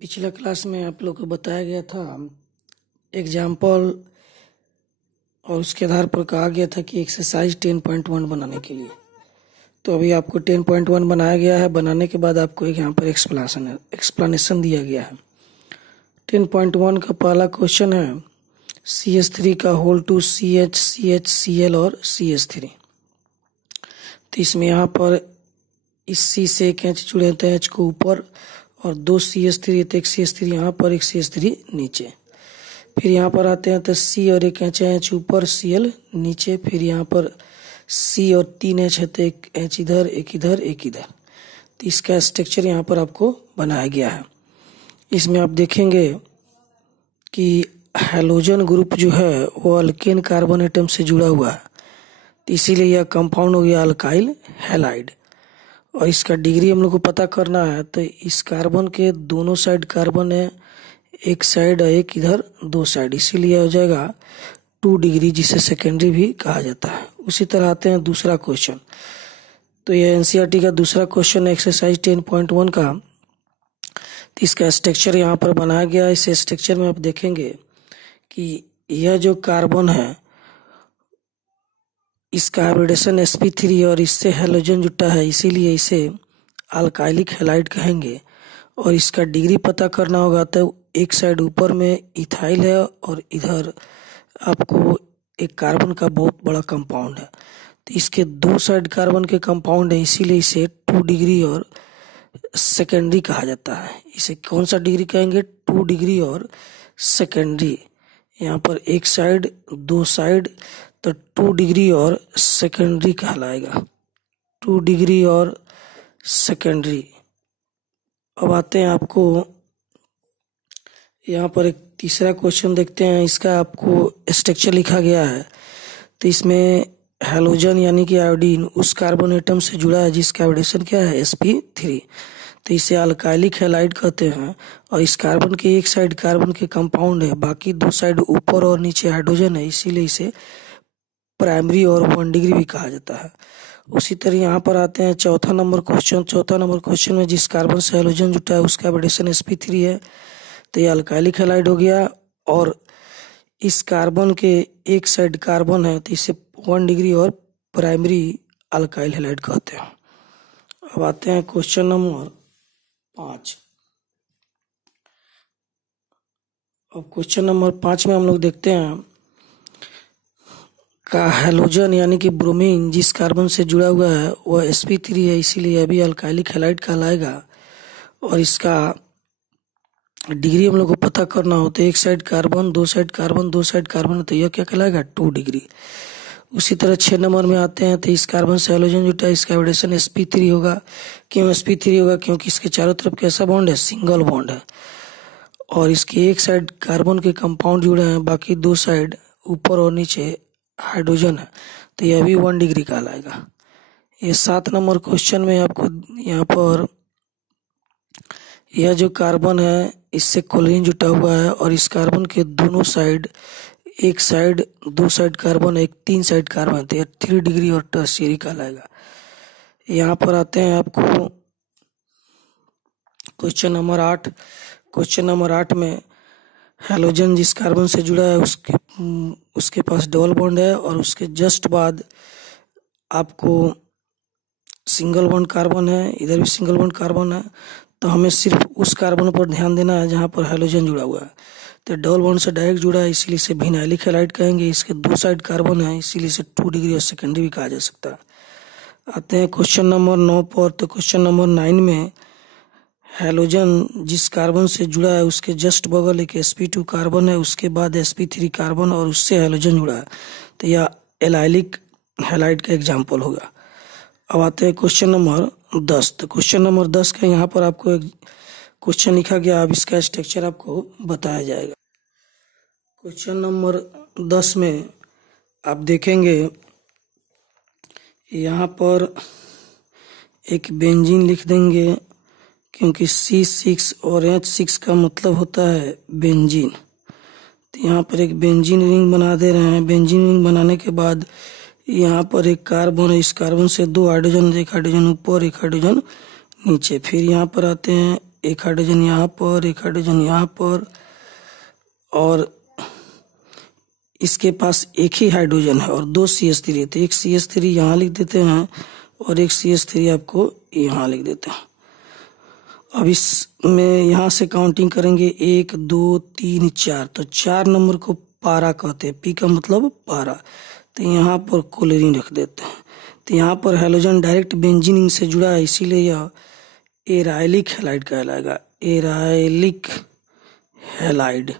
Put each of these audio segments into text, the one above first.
पिछला क्लास में आप लोग को बताया गया था एग्जाम्पल और उसके आधार पर कहा गया था कि एक्सरसाइज 10.1 बनाने के लिए। तो अभी आपको 10.1 बनाया गया है। बनाने के बाद आपको एक यहाँ पर एक्सप्लेनेशन दिया गया है। 10.1 का पहला क्वेश्चन है CH3 का होल टू CH, CH, Cl और CH3। तो इसमें यहाँ पर इस C से एक H जुड़े होते हैं, H को ऊपर, और दो CH3, तो एक CH3 यहाँ पर, एक CH3 नीचे। फिर यहाँ पर आते हैं तो C और एक H ऊपर, Cl नीचे। फिर यहाँ पर C और 3 H है तो एक H इधर, एक इधर, एक इधर। तो इसका स्ट्रक्चर यहाँ पर आपको बनाया गया है। इसमें आप देखेंगे कि हैलोजन ग्रुप जो है वो अल्केन कार्बन एटम से जुड़ा हुआ है, तो इसीलिए यह कंपाउंड हो गया अल्काइल हैलाइड। और इसका डिग्री हम लोग को पता करना है, तो इस कार्बन के दोनों साइड कार्बन है, एक साइड है, एक इधर, दो साइड, इसीलिए हो जाएगा 2 डिग्री, जिसे सेकेंडरी भी कहा जाता है। उसी तरह आते हैं दूसरा क्वेश्चन। तो यह NCERT का दूसरा क्वेश्चन है एक्सरसाइज 10.1 का। तो इसका स्ट्रक्चर यहाँ पर बनाया गया है। इस स्ट्रक्चर में आप देखेंगे कि यह जो कार्बन है इसका हाइब्रिडेशन sp3 और इससे हैलोजन जुटा है, इसीलिए इसे अल्काइलिक हैलाइड कहेंगे। और इसका डिग्री पता करना होगा, तो एक साइड ऊपर में इथाइल है और इधर आपको एक कार्बन का बहुत बड़ा कंपाउंड है। तो इसके दो साइड कार्बन के कंपाउंड है, इसीलिए इसे 2 डिग्री और सेकेंडरी कहा जाता है। इसे कौन सा डिग्री कहेंगे? 2 डिग्री और सेकेंडरी। यहाँ पर एक साइड, दो साइड, तो 2 डिग्री और सेकेंडरी कहलाएगा। 2 डिग्री और सेकेंडरी। अब आते हैं आपको यहाँ पर एक तीसरा क्वेश्चन देखते हैं। इसका आपको स्ट्रक्चर लिखा गया है। तो इसमें हैलोजन यानी कि आयोडीन उस कार्बन एटम से जुड़ा है जिसका हाइब्रिडेशन क्या है? sp3। तो इसे अल्काइलिक हैलाइड कहते हैं। और इस कार्बन के एक साइड कार्बन के कंपाउंड है, बाकी दो साइड ऊपर और नीचे हाइड्रोजन है, इसीलिए इसे प्राइमरी और 1 डिग्री भी कहा जाता है। उसी तरह यहाँ पर आते हैं चौथा नंबर क्वेश्चन। चौथा नंबर क्वेश्चन में जिस कार्बन से हैलोजन जुटा है उसका हाइब्रिडेशन sp3 है, तो ये अल्काइलिक हैलाइड हो गया। और इस कार्बन के एक साइड कार्बन है, तो इसे 1 डिग्री और प्राइमरी अल्काइल हैलाइड कहते हैं। अब आते हैं क्वेश्चन नंबर 5। अब क्वेश्चन नंबर 5 में हम लोग देखते हैं का हैलोजन यानी कि ब्रोमीन जिस कार्बन से जुड़ा हुआ है वह sp3 है, इसीलिए अभी अल्काइलिक हैलाइड कहलाएगा। और इसका डिग्री हम लोग को पता करना होता है, एक साइड कार्बन, दो साइड कार्बन, दो साइड कार्बन, तो यह क्या कहलाएगा? 2 डिग्री। उसी तरह 6 नंबर में आते हैं। तो इस कार्बन से हैलोजन जुटा है, इसका हाइब्रिडेशन sp3 होगा। क्यों sp3 होगा? क्योंकि इसके चारों तरफ कैसा बॉन्ड है? सिंगल बॉन्ड है। और इसके एक साइड कार्बन के कंपाउंड जुड़े हैं, बाकी दो साइड ऊपर और नीचे हाइड्रोजन है, तो यह भी 1 डिग्री कहलाएगा। ये 7 नंबर क्वेश्चन में आपको यहाँ पर यह जो कार्बन है इससे क्लोरीन जुटा हुआ है, और इस कार्बन के दोनों साइड, एक साइड, दो साइड कार्बन, एक 3 साइड कार्बन, तो यह 3 डिग्री और टर्शियरी कहलाएगा। यहाँ पर आते हैं आपको क्वेश्चन नंबर 8। क्वेश्चन नंबर 8 में हैलोजन जिस कार्बन से जुड़ा है उसके पास डबल बॉन्ड है, और उसके जस्ट बाद आपको सिंगल बॉन्ड कार्बन है, इधर भी सिंगल बॉन्ड कार्बन है। तो हमें सिर्फ उस कार्बन पर ध्यान देना है जहाँ पर हैलोजन जुड़ा हुआ है। तो डबल बॉन्ड से डायरेक्ट जुड़ा है, इसीलिए इसे विनाइलिक हैलाइड कहेंगे। इसके दो साइड कार्बन है, इसीलिए इसे 2 डिग्री और सेकेंडरी भी कहा जा सकता है। आते हैं क्वेश्चन नंबर 9 पर। तो क्वेश्चन नंबर 9 में हैलोजन जिस कार्बन से जुड़ा है उसके जस्ट बगल एक sp2 कार्बन है, उसके बाद sp3 कार्बन, और उससे हैलोजन जुड़ा है, तो यह एलाइलिक हैलाइड का एग्जाम्पल होगा। अब आते हैं क्वेश्चन नंबर 10। तो क्वेश्चन नंबर 10 का यहाँ पर आपको एक क्वेश्चन लिखा गया। अब इसका स्ट्रक्चर आपको बताया जाएगा। क्वेश्चन नंबर 10 में आप देखेंगे यहाँ पर एक बेंजीन लिख देंगे, क्योंकि C6 और H6 का मतलब होता है बेंजीन। तो यहाँ पर एक बेंजीन रिंग बना दे रहे हैं। बेंजीन रिंग बनाने के बाद यहाँ पर एक कार्बन है, इस कार्बन से 2 हाइड्रोजन, एक हाइड्रोजन ऊपर, एक हाइड्रोजन नीचे। फिर यहाँ पर आते हैं एक हाइड्रोजन यहाँ पर, एक हाइड्रोजन यहाँ पर, और इसके पास एक ही हाइड्रोजन है और 2 CH3 है, तो एक CH3 यहाँ लिख देते हैं और एक CH3 आपको यहाँ लिख देते हैं। अब इसमें यहाँ से काउंटिंग करेंगे 1 2 3 4, तो 4 नंबर को पारा कहते हैं, पी का मतलब पारा, तो यहाँ पर क्लोरीन रख देते हैं। तो यहाँ पर हैलोजन डायरेक्ट बेंजीन से जुड़ा है, इसीलिए यह एराइलिक हैलाइड कहलाएगा, एराइलिक हैलाइड।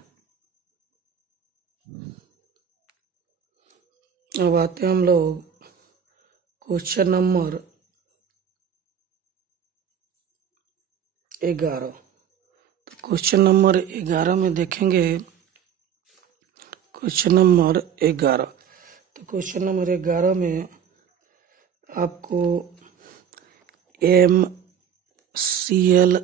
अब आते हैं हम लोग क्वेश्चन नंबर 11। तो क्वेश्चन नंबर 11 में देखेंगे, क्वेश्चन नंबर 11, तो क्वेश्चन नंबर 11 में आपको MCl,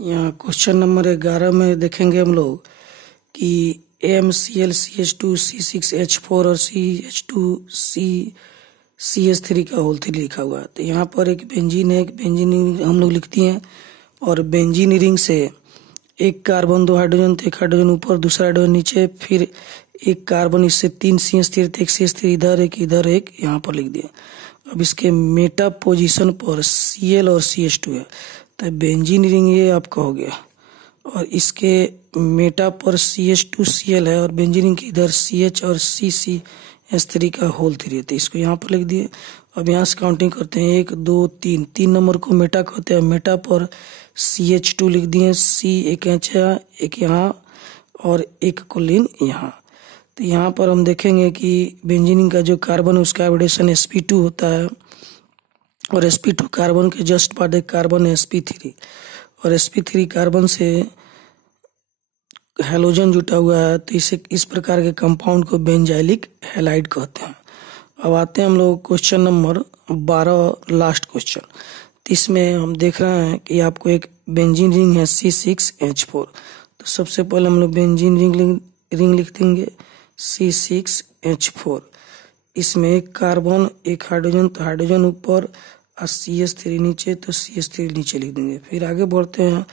यहाँ क्वेश्चन नंबर 11 में देखेंगे हम लोग कि MCl CH2 C6H4 और CH2CH3 का होल 3 लिखा हुआ है। तो यहाँ पर एक बेंजीन है, एक बेंजीन हम लोग लिखती हैं, और बेंजीन रिंग से एक कार्बन 2 हाइड्रोजन, तो एक हाइड्रोजन ऊपर दूसरा हाइड्रोजन नीचे, फिर एक कार्बन, इससे 3 CH3, तो एक CH3 इधर, एक इधर, एक यहाँ पर लिख दिया। अब इसके मेटा पोजीशन पर Cl और CH2 है, तो बेंजीन रिंग ये आपका हो गया, और इसके मेटा पर CH2Cl है और बेंजीन रिंग के इधर CH और CCH3 का होल 3 है, तो इसको यहाँ पर लिख दिए। अब यहाँ से काउंटिंग करते हैं 1 2 3, 3 नंबर को मेटा कहते हैं, मेटा पर CH2 लिख दिए, C एक यहाँ, एक यहाँ और एक कोलिन यहाँ। तो यहाँ पर हम देखेंगे कि बेंजीन का जो कार्बन है उसका हाइब्रिडेशन sp2 होता है, और sp2 कार्बन के जस्ट बाद एक कार्बन है sp3, और sp3 कार्बन से हैलोजन जुटा हुआ है, तो इसे इस प्रकार के कंपाउंड को बेंजाइलिक हैलाइड कहते हैं। अब आते हैं हम लोग क्वेश्चन नंबर 12, लास्ट क्वेश्चन। तो इसमें हम देख रहे हैं कि आपको एक बेंजीन रिंग है C6H4, तो सबसे पहले हम लोग बेंजीन रिंग लिख देंगे C6H4। इसमें एक कार्बन, एक हाइड्रोजन, तो हाइड्रोजन ऊपर और CH3 नीचे, तो CH3 नीचे लिख देंगे। फिर आगे बढ़ते हैं,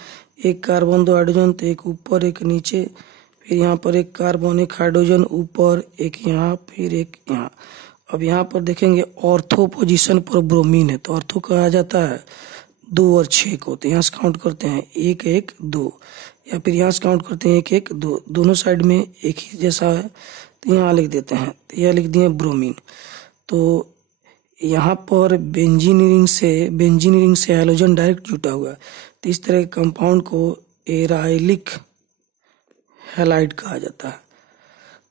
एक कार्बन 2 हाइड्रोजन, तो एक ऊपर एक नीचे, फिर यहाँ पर एक कार्बन, एक हाइड्रोजन ऊपर, एक यहाँ, फिर एक यहाँ। अब यहाँ पर देखेंगे ऑर्थो पोजीशन पर ब्रोमीन है, तो ऑर्थो कहा जाता है 2 और 6 को, तो यहाँ से काउंट करते हैं 1 1 2, या फिर यहाँ से काउंट करते हैं 1 1 2, दोनों साइड में एक ही जैसा है, तो यहाँ लिख देते हैं, तो यह लिख दिए ब्रोमीन। तो यहाँ पर बेंजीन रिंग से हैलोजन डायरेक्ट जुटा हुआ है, तो इस तरह के कंपाउंड को एराइलिक हैलाइड कहा जाता है।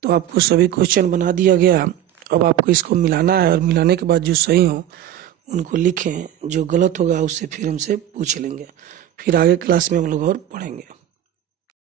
तो आपको सभी क्वेश्चन बना दिया गया, अब आपको इसको मिलाना है, और मिलाने के बाद जो सही हो उनको लिखें, जो गलत होगा उससे फिर हमसे पूछ लेंगे, फिर आगे क्लास में हम लोग और पढ़ेंगे।